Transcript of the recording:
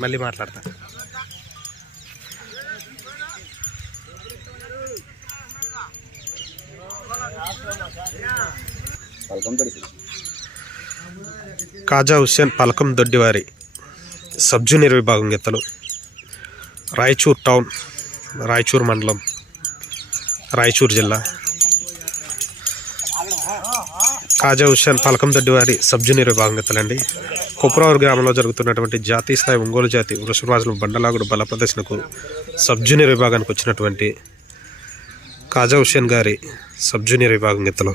మళ్ళీ మాట్లాడతా. కాజా Hussain పలకం దొడ్డివారి sub junior విభాగం గీతలు, రాయచూర్ టౌన్, రాయచూర్ మండలం, రాయచూర్ జిల్లా. కాజా హుస్సేన్ పలకం దొడ్డివారి సబ్ జూనియర్ విభాగం గీతలండి. కుప్రావూరు గ్రామంలో జరుగుతున్నటువంటి జాతీయ స్థాయి ఒంగోలు జాతి వృషభరాజుల బండలాగుడు బల ప్రదర్శనకు సబ్ జూనియర్ విభాగానికి వచ్చినటువంటి కాజా హుస్సేన్ గారి సబ్ జూనియర్ విభాగం గీతలు.